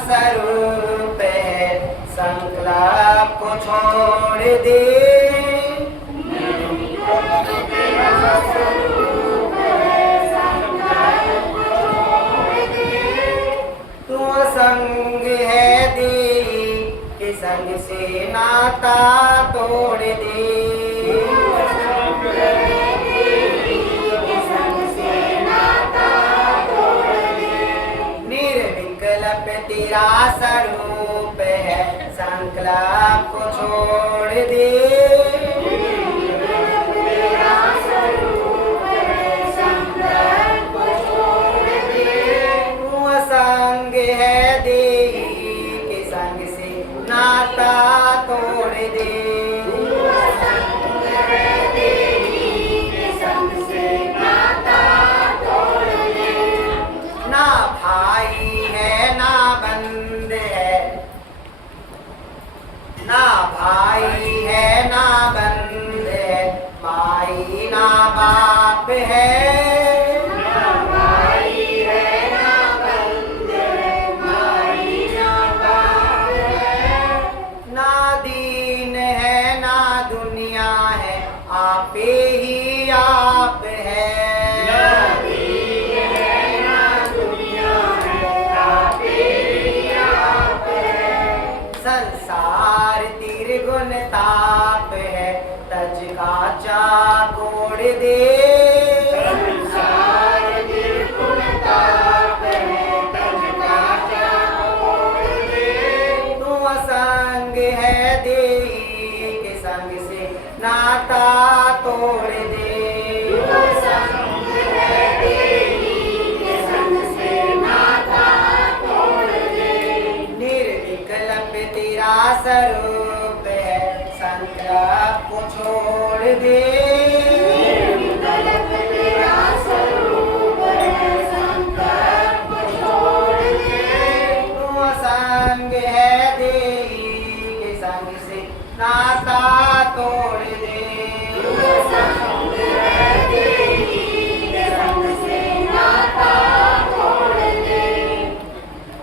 स्वरूप है संकल्प को छोड़ दे। तू संग है देही के संग से नाता तोड़ दे। निर्विकल्प तेरा स्वरूप है संकल्प को छोड़ दे। संग है देही के संग से नाता तोड़ दे। ना भाई है ना बंद है, ना भाई है ना बंद है, माई ना बाप है। आपे ही आप है। संसार त्रिगुण ताप है तज का चाकोड़ दे। तू असंग है देही के संग से नाता तोड़ दे। निर्विकल्प तेरा स्वरूप है संकल्प को छोड़ दे। तू असंग है देही के संग से नाता तोड़ दे।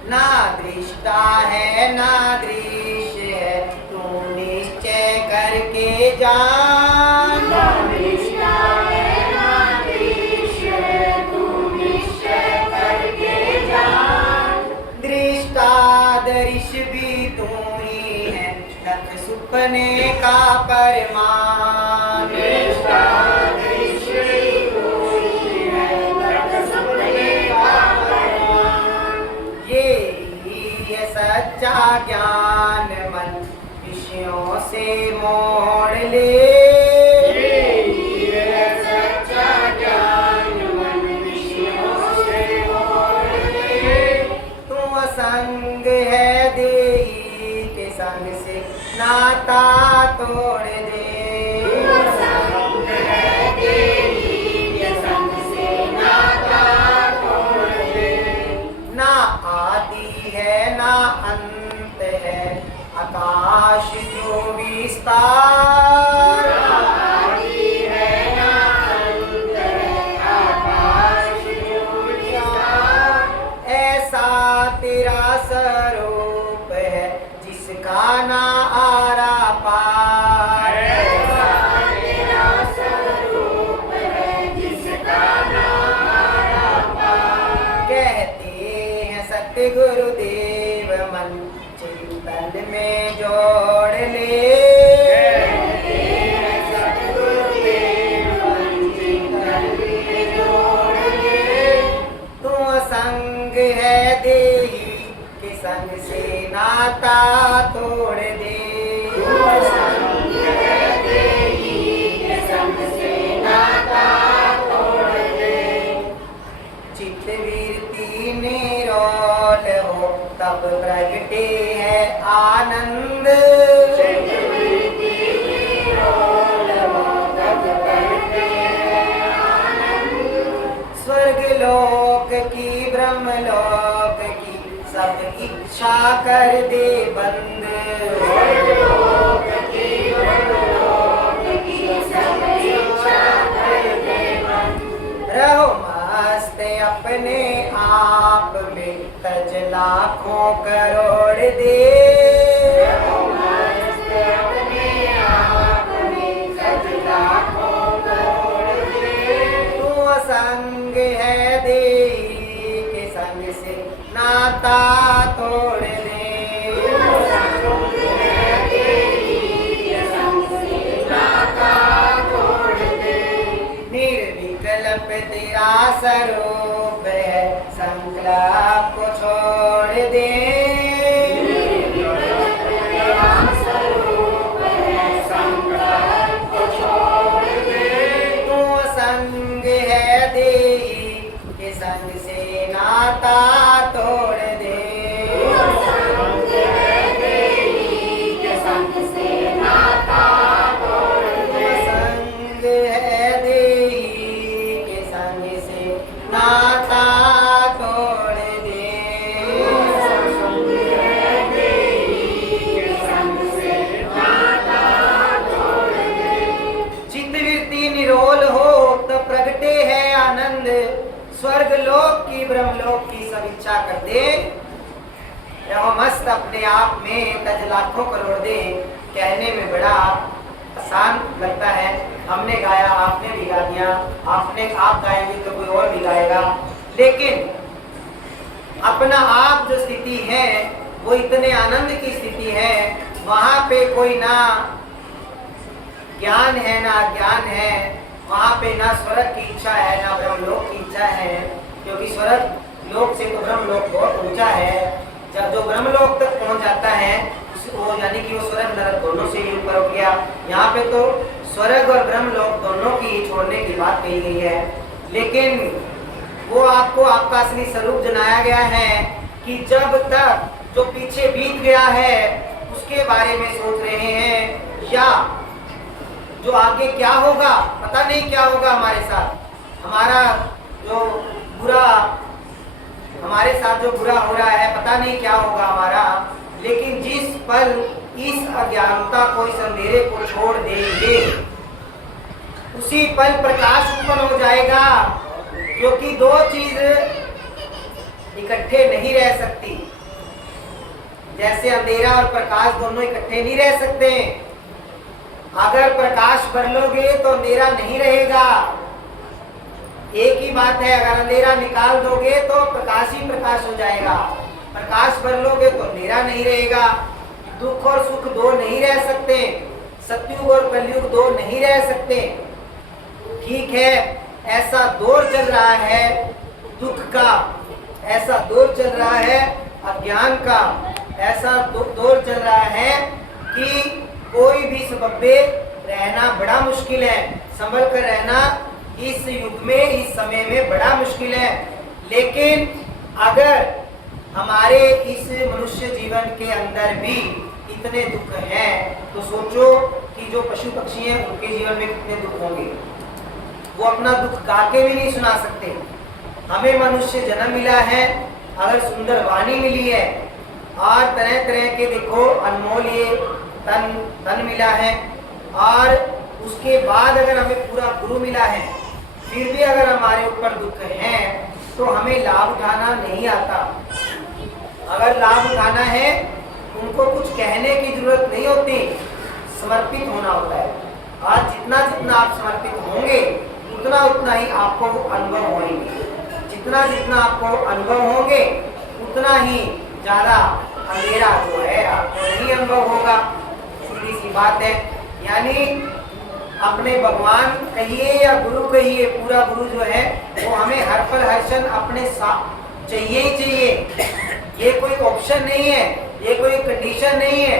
ना दृष्टा है ना दृश्य है तू निश्चय करके जान। दृष्टा दृश्य भी तू ही है लख सुपने का परमान। सच्चा ज्ञान मन विषयों से मोड़ ले। सच्चा ज्ञान मन विषयों से मोड़ ले। तू असंग है देही के संग से नाता तोड़ दे। ना आदि है ना अंत है आकाश जो विस्तार। ऐसा तेरा स्वरूप है जिसका ना आरा पार। गुरुदेव मन चिंतन में जोड़ ले। तू संग है देही के संग से नाता तोड़ दे। चित्तवृत्ति निरोल हो तब प्रगटे है आनंद। स्वर्ग लोक की ब्रह्म लोक की सब इच्छा कर दे बंद। रहो मस्त अपने आप में तज लाखों करोड़ दे, तू संग है देही के संग से नाता तोड़ दे। निर्विकल्प तेरा स्वरूप है, संकल्प को छोड़ दे। तू संग है देही के संग से नाता तोड़ दे। स्वर्ग लोक की ब्रह्मलोक की सब इच्छा कर दे, रहो मस्त अपने आप में तज लाखों करोड़ दे। कहने में बड़ा आसान लगता है, हमने गाया आपने भी गा दिया, आप गाएंगे तो कोई और भी गाएगा, लेकिन अपना आप जो स्थिति है वो इतने आनंद की स्थिति है, वहां पे कोई ना ज्ञान है ना अज्ञान है, वहाँ पे ना स्वर्ग की इच्छा है ना ब्रह्मलोक की इच्छा है, क्योंकि स्वर्ग लोक से तो ब्रह्मलोक बहुत ऊंचा है। जब जो ब्रह्मलोक तक पहुँच जाता है वो यानी कि वो स्वर्ग नरक दोनों से ही ऊपर हो गया। यहाँ पे तो स्वर्ग और ब्रह्मलोक दोनों की छोड़ने की बात कही गई है, लेकिन वो आपको आपका असली स्वरूप जनाया गया है कि जब तक जो पीछे बीत गया है उसके बारे में सोच रहे हैं, या जो आगे क्या होगा पता नहीं क्या होगा हमारे साथ, हमारा जो बुरा हमारे साथ जो बुरा हो रहा है पता नहीं क्या होगा हमारा, लेकिन जिस पल इस अज्ञानता को इस अंधेरे को छोड़ देंगे उसी पल प्रकाश उत्पन्न हो जाएगा, क्योंकि दो चीज इकट्ठे नहीं रह सकती। जैसे अंधेरा और प्रकाश दोनों इकट्ठे नहीं रह सकते, अगर प्रकाश भर लोगे तो अंधेरा नहीं रहेगा। एक ही बात है, अगर अंधेरा निकाल दोगे तो प्रकाश ही प्रकाश हो जाएगा, प्रकाश भर लोगे तो अंधेरा नहीं रहेगा। दुख और सुख दो नहीं रह सकते, सतयुग और कलयुग दो नहीं रह सकते। ठीक है, ऐसा दौर चल रहा है दुख का, ऐसा दौर चल रहा है अज्ञान का, ऐसा दौर चल रहा है कि कोई भी सबब्बे रहना बड़ा मुश्किल है, संभल कर रहना इस युग में इस समय में बड़ा मुश्किल है। लेकिन अगर हमारे इस मनुष्य जीवन के अंदर भी इतने दुख हैं तो सोचो कि जो पशु पक्षी हैं उनके जीवन में कितने दुख होंगे। वो अपना दुख गा के भी नहीं सुना सकते। हमें मनुष्य जन्म मिला है, अगर सुंदर वाणी मिली है और तरह तरह के देखो अनमोल ये तन मिला है, और उसके बाद अगर हमें पूरा गुरु मिला है, फिर भी अगर हमारे ऊपर दुख है तो हमें लाभ उठाना नहीं आता। अगर लाभ उठाना है उनको कुछ कहने की जरूरत नहीं होती, समर्पित होना होता है। आज जितना जितना आप समर्पित होंगे उतना उतना ही आपको अनुभव होंगे, जितना जितना आपको अनुभव होंगे उतना ही ज़्यादा अंधेरा जो है आपको नहीं अनुभव होगा। सीधी सी बात है। यानी अपने भगवान कहिए या गुरु कहिए, पूरा गुरु जो है वो हमें हर पल हर क्षण अपने साथ चाहिए ही चाहिए। ये कोई ऑप्शन नहीं है, ये कोई कंडीशन नहीं है,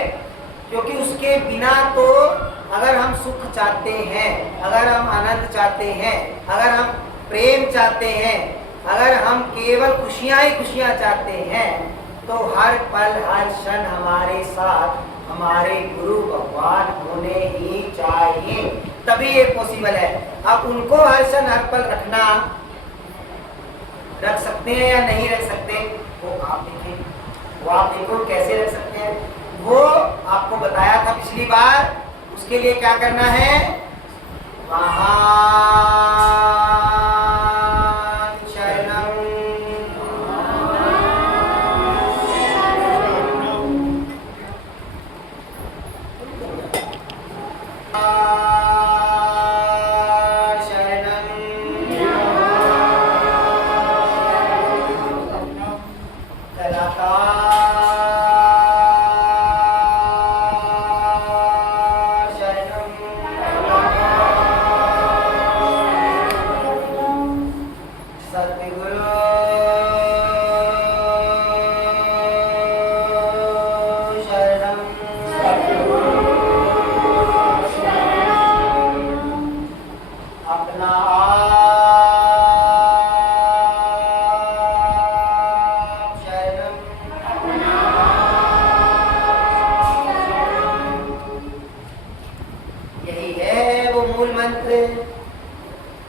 क्योंकि उसके बिना तो अगर हम सुख चाहते हैं, अगर हम आनंद चाहते हैं, अगर हम प्रेम चाहते हैं, अगर हम केवल खुशियाँ ही खुशियाँ चाहते हैं तो हर पल हर क्षण हमारे साथ हमारे गुरु भगवान होने ही चाहिए, तभी ये पॉसिबल है। अब उनको हर क्षण हर पल रख सकते हैं या नहीं रख सकते वो आप देखें, वो आप देखो कैसे रख सकते हैं। वो आपको बताया था पिछली बार, उसके लिए क्या करना है, महान शरणं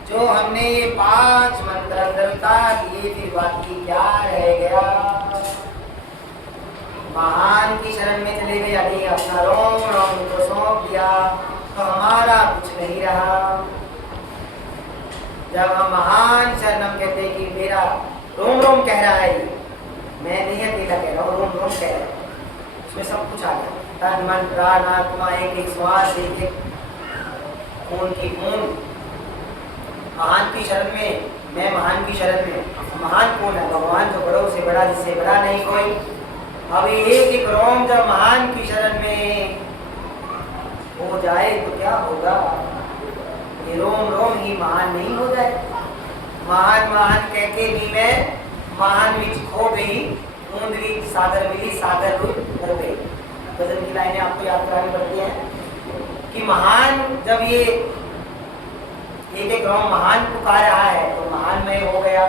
जो हमने ये 5 मंत्र अंदरता किए, फिर बाकी क्या रह गया? महान की शरण में चले गए, यानी अपना रोम रोम को सौंप दिया, तो हमारा कुछ नहीं रहा। जब हम महान शरणम कहते हैं कि मेरा रोम रोम कह रहा है, मैं नहीं अकेला कह रहा हूँ, रोम रोम कह रहा है, उसमें सब कुछ आ गया। तन मन प्राण आत्मा, एक एक श्वास, एक एक खून की खून। महान की शरण में, मैं महान की शरण में। महान कौन है? भगवान, जो बड़ों से बड़ा, जिससे बड़ा नहीं कोई। अब एक एक रोम जब महान की शरण में हो जाए तो क्या होगा? ये रोम रोम ही महान नहीं हो जाए? महान महान कह के भी मैं महान विच खो गई, ऊंद विच सागर मिली, सागर रूप कर गई। गजल की लाइनें आपको याद करानी पड़ती हैं कि महान जब ये एक एक रोम महान पुकार रहा है तो महान में हो गया।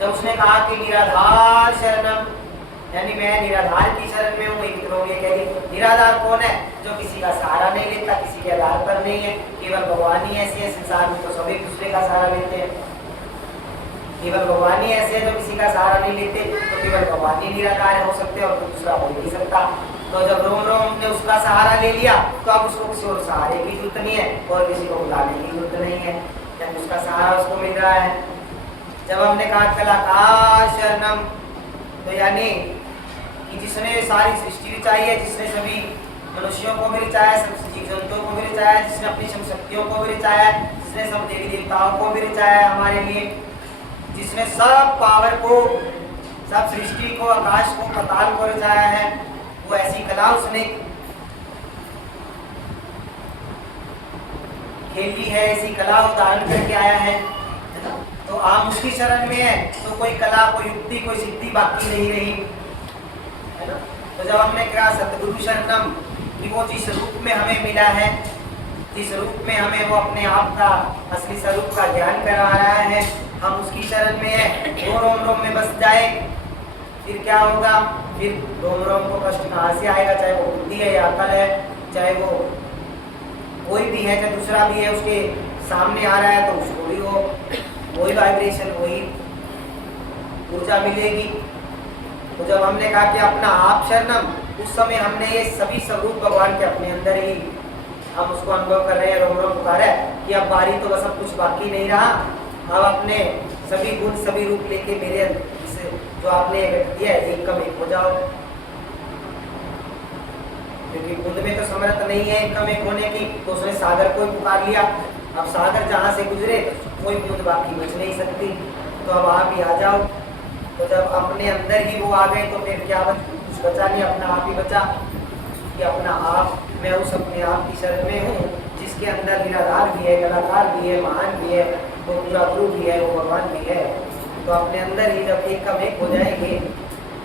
जब उसने कहा कि निराधार शरणम, यानी मैं निराधार की शरण में हूँ, एक रोम ये कह रही। निराधार कौन है? जो किसी का सहारा नहीं लेता, किसी के आधार पर नहीं है। केवल भगवान ही ऐसे है, संसार में तो सभी दूसरे का सहारा लेते हैं। केवल भगवान ही ऐसे है जो किसी का सहारा नहीं लेते, तो केवल भगवान ही निराकार हो सकते और दूसरा हो नहीं सकता। तो जब रोम रोम ने उसका सहारा ले लिया तो अब उसको किसी और सहारे की जरूरत नहीं है और किसी को बुलाने की जरूरत नहीं है, जब उसका सहारा उसको मिल रहा है। जब हमने कहा कलाकार शरणम, तो यानी कि जिसने सारी सृष्टि रचाई है, जिसने सभी मनुष्यों को भी रचाया, सब जीव जंतुओं को भी रचाया, जिसने अपनी शक्तियों को भी रचाया है, जिसने सब देवी देवताओं को भी रचाया है हमारे लिए, जिसने सब पावर को, सब सृष्टि को, आकाश को, पाताल को रचाया है, वो ऐसी कला उसने खेली है, ऐसी कला वो धारण करके आया है। तो आप उसकी शरण में है तो कोई कला, कोई युक्ति, कोई सिद्धि बाकी नहीं रही, है ना। तो जब हमने कहा सतगुरु शरणम, कि वो जिस रूप में हमें मिला है, जिस रूप में हमें वो अपने आप का असली स्वरूप का ज्ञान करा रहा है, हम उसकी शरण में है। वो रोम रोम में बस जाए फिर क्या होगा? फिर रोम रोम को कष्ट कहाँ से आएगा? चाहे वो बुद्धि है या अकल है, चाहे वो कोई भी है, चाहे दूसरा भी है, उसके सामने आ रहा है तो उसको भी वो वही वाइब्रेशन, वही ऊर्जा मिलेगी। तो जब हमने कहा कि अपना आप शरणम, उस समय हमने ये सभी स्वरूप भगवान के अपने अंदर ही हम उसको अनुभव कर रहे हैं। रोम रोम पुकार है कि अब बारी तो बस अब कुछ बाकी नहीं रहा, अब अपने सभी गुण, सभी रूप लेके मेरे जो आपने व्यक्त किया है, एक कम एक हो जाओ। क्योंकि बुद्ध में तो समर्थ नहीं है एक कम एक होने की, तो उसने सागर को पुकार लिया। अब सागर जहाँ से गुजरे तो कोई बूंद बाकी बच नहीं सकती, तो अब आप ही आ जाओ। तो जब अपने अंदर ही वो आ गए तो फिर क्या कुछ बचा नहीं, अपना आप ही बचा कि अपना आप, मैं उस अपने आप की शरण में हूँ जिसके अंदर निराधार भी है, कलाकार भी है, महान भी है, वो पूरा गुरु भी है, वो भगवान भी है। तो अपने अंदर ही जब एक कम एक हो जाएंगे,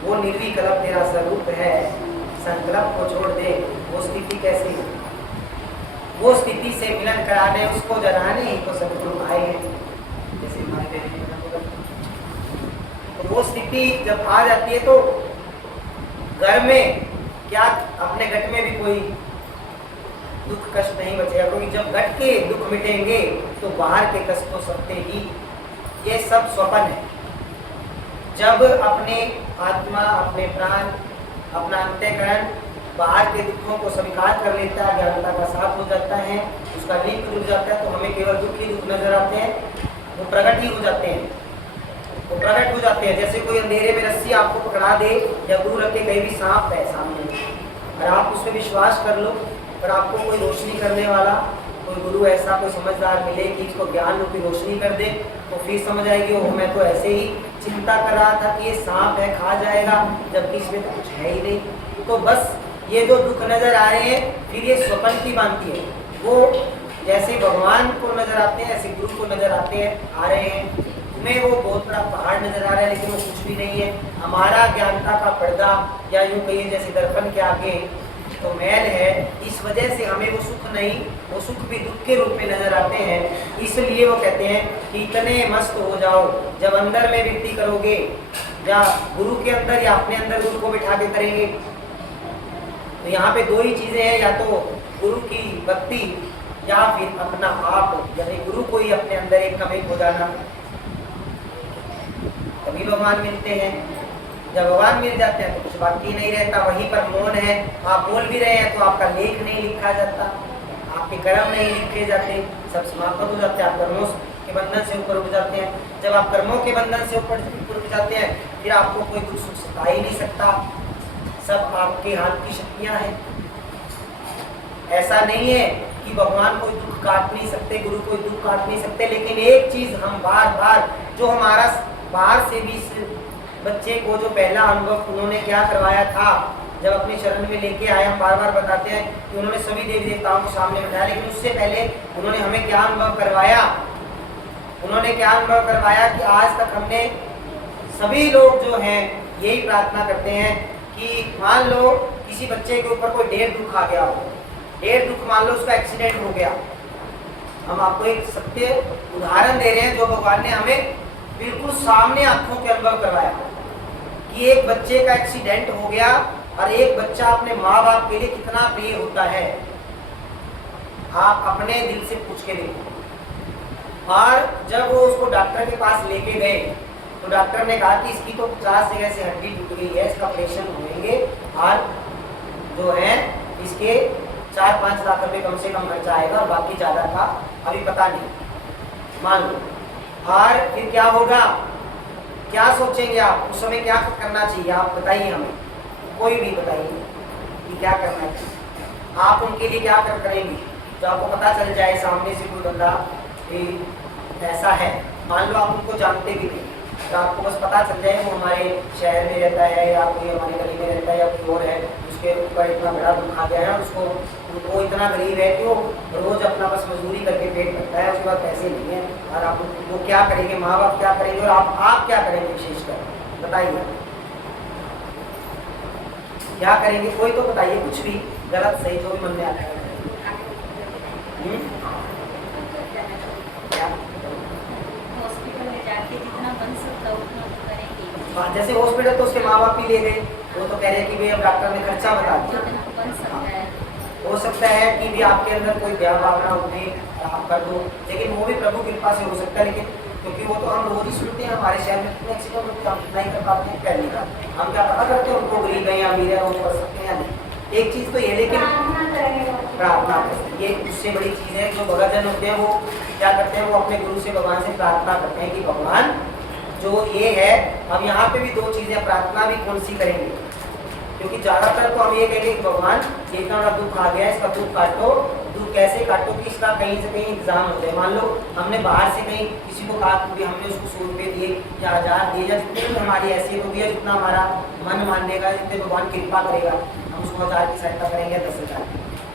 वो निर्विकल्प तेरा स्वरूप है, संकल्प को छोड़ दे। वो स्थिति कैसी है? वो स्थिति से मिलन कराने, उसको जगाने ही तो सदगुरु आए हैं, जैसे हमारे। तो वो स्थिति जब आ जाती है तो घर में क्या, अपने घट में भी कोई दुख कष्ट नहीं बचेगा, क्योंकि जब घट के दुख मिटेंगे तो बाहर के कष्ट तो सकते ही। ये सब स्वप्न है। जब अपने आत्मा, अपने प्राण, अपना अंतःकरण बाहर के दुखों को स्वीकार कर लेता है, ज्ञानता का साथ हो जाता है, उसका लिंक जुड़ जाता है, तो हमें केवल दुख ही दुख नजर आते हैं, वो प्रकट ही हो जाते हैं, वो प्रकट हो जाते हैं। जैसे कोई अंधेरे में रस्सी आपको पकड़ा दे या दूर रख के कहीं भी सांप है सामने, और आप उस पर विश्वास कर लो और आपको कोई रोशनी करने वाला, कोई गुरु ऐसा, कोई समझदार मिले कि इसको ज्ञान रूपी रोशनी कर दे, तो फिर समझ आएगी वो मैं तो ऐसे ही चिंता कर रहा था कि ये सांप है खा जाएगा, जबकि इसमें तो कुछ है ही नहीं। तो बस ये जो दुख नजर आ रहे हैं, फिर ये स्वप्न की भांति है। वो जैसे भगवान को नजर आते हैं ऐसे गुरु को नजर आते हैं, आ रहे हैं। तुम्हें वो बहुत बड़ा पहाड़ नजर आ रहा है, लेकिन वो कुछ भी नहीं है। हमारा ज्ञानता का पर्दा, या यूं कहिए जैसे दर्पण के आगे तो मैल है, इस वजह से हमें वो सुख नहीं, वो सुख भी दुख के रूप में नजर आते हैं। इसलिए वो कहते हैं कि इतने मस्त हो जाओ, जब अंदर में वृत्ति करोगे, या गुरु के अंदर या अपने अंदर गुरु को बिठा के करेंगे। तो यहाँ पे दो ही चीजें हैं, या तो गुरु की भक्ति या फिर अपना आप, यानी गुरु को ही अपने अंदर एक कमिट हो जाना, तभी भगवान मिलते हैं। जब भगवान मिल जाते हैं तो कुछ बाकी नहीं रहता, वहीं पर मौन है। आप बोल भी रहे हैं तो आपका लेख नहीं लिखा जाता, आपके कर्म नहीं लिखे जाते, सब समाप्त हो जाते हैं। आप कर्मों के बंधन से ऊपर उठ जाते हैं। जब आप कर्मों के बंधन से ऊपर उठ जाते हैं, फिर आपको कोई दुख सुख सता ही नहीं सकता, सब आपके हाथ की शक्तियां हैं। ऐसा नहीं है कि भगवान कोई दुख काट नहीं सकते, गुरु कोई दुख काट नहीं सकते, लेकिन एक चीज हम बार बार, जो हमारा बाहर से भी इस बच्चे को जो पहला अनुभव उन्होंने क्या करवाया था, जब अपनी शरण में लेके आए, हम बार बार बताते हैं कि उन्होंने सभी देवी देवताओं को सामने बिठाया, लेकिन उससे पहले उन्होंने हमें क्या अनुभव करवाया? उन्होंने क्या अनुभव करवाया कि आज तक हमने सभी लोग जो हैं यही प्रार्थना करते हैं कि मान लो किसी बच्चे के ऊपर कोई ढेर दुख आ गया हो, ढेर दुख, मान लो उसका एक्सीडेंट हो गया। हम आपको एक सत्य उदाहरण दे रहे हैं जो भगवान ने हमें बिल्कुल सामने आंखों के अनुभव करवाया कि एक बच्चे का एक्सीडेंट हो गया, और एक बच्चा अपने माँ बाप के लिए कितना प्रिय होता है, आप अपने दिल से पूछ के देखो। और जब वो उसको डॉक्टर के पास लेके गए तो डॉक्टर ने कहा कि इसकी तो 50 जगह से हड्डी टूट गई है, इसका ऑपरेशन होंगे, और जो है इसके 4-5 लाख रुपए कम से कम खर्चा आएगा, और बाकी ज़्यादा का अभी पता नहीं, मान लो। और फिर क्या होगा, क्या सोचेंगे आप उस समय, क्या करना चाहिए? आप बताइए हमें, कोई भी बताइए कि क्या करना चाहिए। आप उनके लिए क्या करेंगे? तो आपको पता चल जाए सामने से कोई बंदा ऐसा है, मान लो आप उनको जानते भी नहीं, तो आपको बस पता चल जाए वो हमारे शहर में रहता है, या कोई हमारी गली में रहता है, या कोई और है, उसके ऊपर इतना बड़ा दुख आ गया है, उसको वो इतना गरीब है कि वो रोज अपना बस मजदूरी करके पेट भरता है, उसके बाद पैसे नहीं है, और आप वो क्या करेंगे? माँ बाप क्या करेंगे? और आप क्या करेंगे? विशेषकर बताइए, क्या करेंगे? कोई तो बताइए, कुछ भी, गलत सही जो भी मन में आता है। हॉस्पिटल में जाके जितना बन सकता है उतना तो करेंगे। जैसे हॉस्पिटल तो उसके माँ बाप ही ले गए, वो तो कह रहे हैं कि भाई अब डॉक्टर ने खर्चा बता दिया। जितना बन सकता है, हो सकता है कि भी आपके अंदर कोई दया भावना उठे, आप कर दो, लेकिन वो भी प्रभु कृपा से हो सकता है। लेकिन क्योंकि वो तो हम रोज ही सुनते हैं, हमारे शहर में कितने एक्सीडेंट होते हैं, हम कितना ही कर पाते हैं, पहले का हम क्या पता करते हैं उनको गरीब है या अमीर है, वो कर सकते हैं या नहीं। एक चीज़ तो ये, लेकिन प्रार्थना ये उससे बड़ी चीज़ है। जो भगतजन होते हैं वो क्या करते हैं, वो अपने गुरु से, भगवान से प्रार्थना करते हैं कि भगवान जो ये है, अब यहाँ पे भी दो चीज़ें, प्रार्थना भी कौन सी करेंगे, क्योंकि ज़्यादातर तो हम ये कहेंगे कि भगवान ये इतना बड़ा दुख आ गया है, इसका दुख काटो। दुख कैसे काटो कि इसका कहीं से कहीं इंतजाम हो जाए। मान लो हमने बाहर से कहीं किसी को कहा कि हमने उसको 100 रुपये दिए या 1000 दिए, या जितने भी हमारी हैसियत होगी, या जितना हमारा मन मान लेगा, जितने भगवान कृपा करेगा, हम उसको 1000 की सहायता करेंगे, 10,000।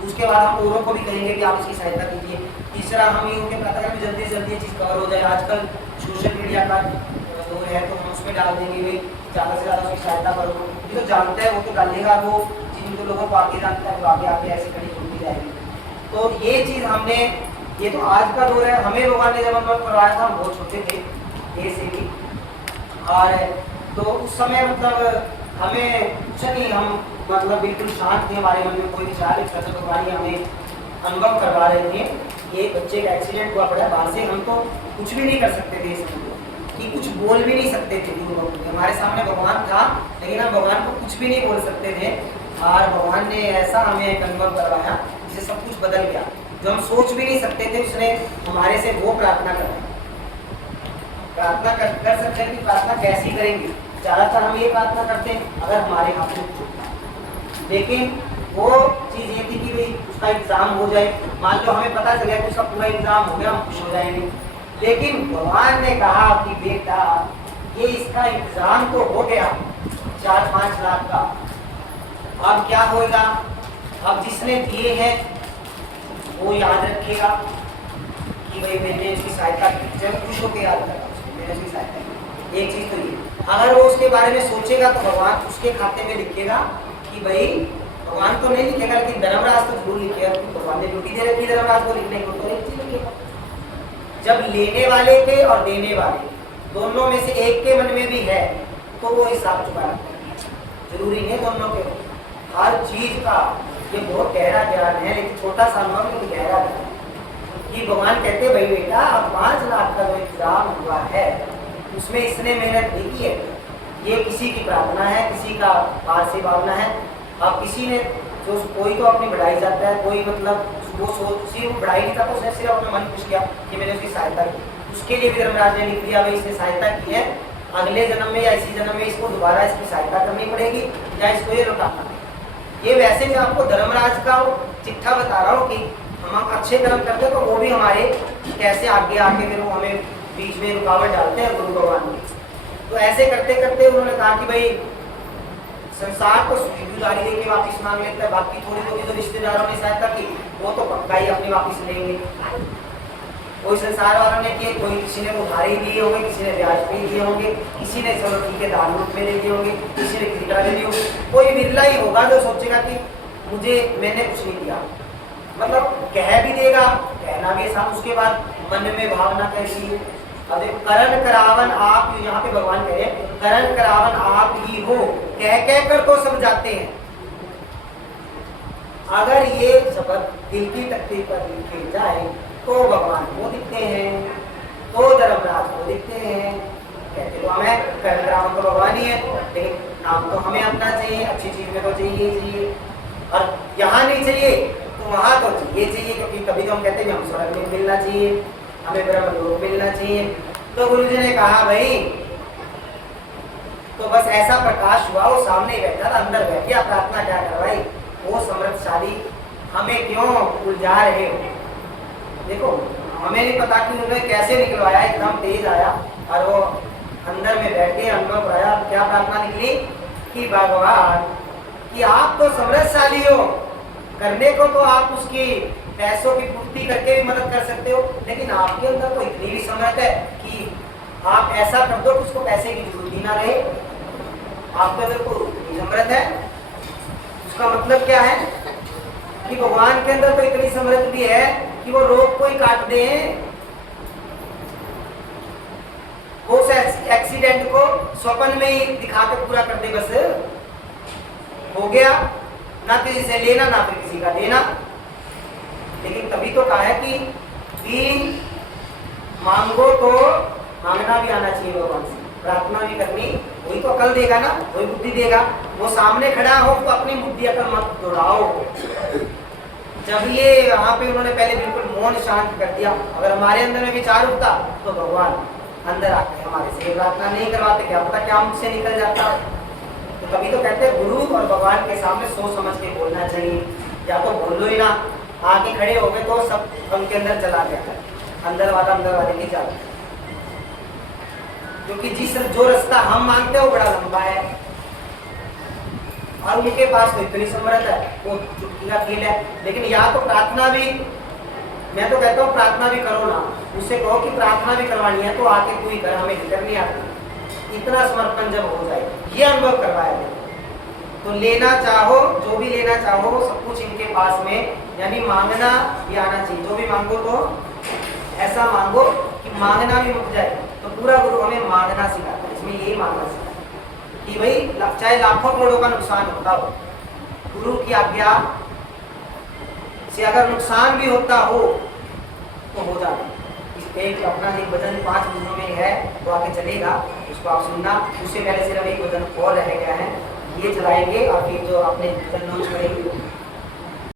उसके बाद हम औरों को भी कहेंगे कि आप इसकी सहायता कीजिए। तीसरा, हम ये उनके पता है कि जल्दी से जल्दी ये चीज़ कवर हो जाए। आजकल सोशल मीडिया का दौर है, तो हम उसमें डाल देंगे भाई ज़्यादा से ज़्यादा उसकी सहायता करो। ये तो जानता है, वो तो डालेगा, वो जिन लोगों को आगे जानता है वो आगे आगे ऐसे कड़ी होती जाएगी। तो ये चीज़ हमने, ये तो आज का दौर है, हमें भगवान ने जब अनुभव करवाया था, हम बहुत छोटे थे ये से भी, और तो उस समय मतलब हमें कुछ नहीं, हम मतलब बिल्कुल शांत थे, हमारे मन में कोई विचार नहीं था। भगवान हमें अनुभव करवा रहे थे। ये बच्चे का एक्सीडेंट हुआ पड़ा बाहर से, हम तो कुछ भी नहीं कर सकते थे इसमें, कि कुछ बोल भी नहीं सकते थे। हमारे सामने भगवान था, लेकिन हम भगवान को कुछ भी नहीं बोल सकते थे, और भगवान ने ऐसा हमें एक अनुभव करवाया जिससे सब कुछ बदल गया। जो हम सोच भी नहीं सकते थे, उसने हमारे से वो प्रार्थना करवाई। प्रार्थना कर सकते हैं कि प्रार्थना कैसी करेंगे, ज़्यादातर हम ये प्रार्थना करते हैं अगर हमारे हाथ में कुछ होता है। लेकिन वो चीज़ ये थी कि भाई उसका इंतजाम हो जाए। मान लो हमें पता चल गया कि उसका पूरा इंतजाम हो गया, हम खुश हो जाएंगे। लेकिन भगवान ने कहा कि बेटा ये इसका इंतजाम तो हो गया 4-5 लाख का। अब क्या होगा, अब जिसने दिए हैं वो याद रखेगा कि भाई मैंने उसकी सहायता की, जब खुश होकर याद करा मैंने उसकी सहायता की। एक चीज तो ये, अगर वो उसके बारे में सोचेगा तो भगवान उसके खाते में लिखेगा कि भाई, भगवान तो नहीं लिखेगा लेकिन धर्मराज तो जरूर लिखेगा, क्योंकि भगवान ने ड्यूटी दे रखी धर्मराज को लिखने को, तो एक चीज लिखेगा। जब लेने वाले के और देने वाले दोनों में से एक के मन में भी है तो वो हिसाब चुकाना जरूरी नहीं दोनों के। हर चीज का ये बहुत गहरा ज्ञान है, लेकिन छोटा सा अनुभव लेकिन गहरा ज्ञान कि भगवान कहते भाई बेटा, अब 5 लाख का जो इंतजाम हुआ है उसमें इसने मेहनत नहीं की है, ये किसी की प्रार्थना है, किसी का पार से भावना है। अब किसी ने जो, कोई तो अपनी बढ़ाई जाता है, कोई मतलब वो सोच वो बढ़ाई नहीं चाहता, उसने सिर्फ अपना मन खुश किया कि मैंने उसकी सहायता की, उसके लिए भी धर्मराज ने लिख दिया भाई इसने सहायता की है, अगले जन्म में या इसी जन्म में इसको दोबारा इसकी सहायता करनी पड़ेगी या इसको ये लौटाना। ये वैसे मैं आपको धर्मराज का चिट्ठा बता रहा हूँ कि हम अच्छे कर्म करते तो वो भी हमारे कैसे आगे आके फिर वो हमें बीच में रुकावट डालते हैं गुरु भगवान की। तो ऐसे करते करते उन्होंने कहा कि भाई संसार को सुविधारी देके वापिस मांग लेता है, बाकी थोड़ी थोड़ी जो रिश्तेदारों ने सहायता की वो तो पक्का ही अपनी वापिस लेंगे। कोई संसार वालों ने किए, कोई किसी ने उधारे दिए होंगे, किसी ने ब्याज पे दिए होंगे, किसी ने चलो ठीक है दान रूप में दे दिए होंगे, किसी ने किसी तरह दे दिए होंगे। कोई बिरला ही होगा जो सोचेगा कि मुझे मैंने कुछ नहीं दिया, मतलब कह भी देगा, कहना भी ऐसा, उसके बाद मन में भावना कैसी है। अब करण करावन आप, यहाँ पे भगवान कह रहे हैं करण करावन आप ही हो, कह कह कर तो समझाते हैं। अगर ये शब्द दिल की तख्ती पर लिखे जाए तो भगवान को दिखते हैं, तो धर्मराज को दिखते हैं। कहते तो हमें करण करावन तो भगवान ही है, लेकिन नाम तो हमें अपना चाहिए, अच्छी चीज में तो चाहिए चाहिए, और यहाँ नहीं चाहिए तो वहाँ तो चाहिए, क्योंकि कभी तो हम कहते हैं हम स्वर्ग में मिलना चाहिए, हमें ब्रह्मलोक मिलना चाहिए। तो गुरु जी ने कहा भाई, तो बस ऐसा प्रकाश हुआ, वो सामने ही बैठा था, अंदर बैठ गया, प्रार्थना क्या करवाई, वो समृद्धशाली हमें क्यों उलझा रहे हो। देखो हमें नहीं पता कि उन्होंने कैसे निकलवाया, एकदम तेज आया और वो अंदर में बैठ के अनुभव आया। क्या प्रार्थना निकली कि भगवान कि आप तो समृद्धशाली हो, करने को तो आप उसकी पैसों की पूर्ति करके भी मदद कर सकते हो, लेकिन आपके अंदर तो इतनी भी समर्थ है कि आप ऐसा कर दो कि उसको पैसे की जरूरत ही ना रहे। आपके अंदर तो इतनी समर्थ है, उसका मतलब क्या है कि भगवान के अंदर तो इतनी समर्थ भी है कि वो रोग को ही काट दे, वो उस एक्सीडेंट को स्वप्न में ही दिखा के पूरा कर दे, बस हो गया, ना किसी से लेना ना फिर किसी का देना। लेकिन तभी तो कहा है कि मांगो तो मांगना भी आना चाहिए भगवान से, प्रार्थना भी करनी, वही तो अकल देगा ना, वही बुद्धि देगा। वो सामने खड़ा हो तो अपनी बुद्धि अकल मत दौड़ाओ। जब ये यहाँ पे उन्होंने पहले बिल्कुल मौन शांत कर दिया, अगर हमारे अंदर में विचार उठता तो भगवान अंदर आके हमारे से प्रार्थना नहीं करवाते, क्या पता क्या मुझसे निकल जाता। तो कभी तो कहते हैं गुरु और भगवान के सामने सोच समझ के बोलना चाहिए, या तो बोल लो ही ना, आके खड़े हो गए तो सब उनके अंदर चला गया, अंदर वाले नहीं जाता, क्योंकि जो रास्ता हम मांगते हैं वो बड़ा लंबा है और उनके पास तो इतनी समर्थ है, वो चुटकी का खेल है। लेकिन या तो प्रार्थना भी, मैं तो कहता हूँ प्रार्थना भी करो ना, उससे कहो कि प्रार्थना भी करवानी है तो आके तू ही कर, हमें फिक्र नहीं आती। इतना समर्पण जब हो जाए, ये अनुभव करवाया है। तो लेना चाहो, जो भी लेना चाहो सब कुछ इनके पास में, यानी मांगना भी आना चाहिए। जो भी मांगो तो ऐसा मांगो कि मांगना भी मुक जाए। तो पूरा गुरु हमें मांगना सिखाता है, इसमें यही मांगना सिखाता है कि भाई चाहे लाखों करोड़ों का नुकसान होता हो, गुरु की आज्ञा से अगर नुकसान भी होता हो तो हो जाए। एक अपना एक भजन 5 दिनों में है तो आगे चलेगा, उसको आप सुनना। उससे पहले सिर्फ एक भजन और रह गया है, ये चलाएंगे और फिर जो अपने भजन नोट करेंगे।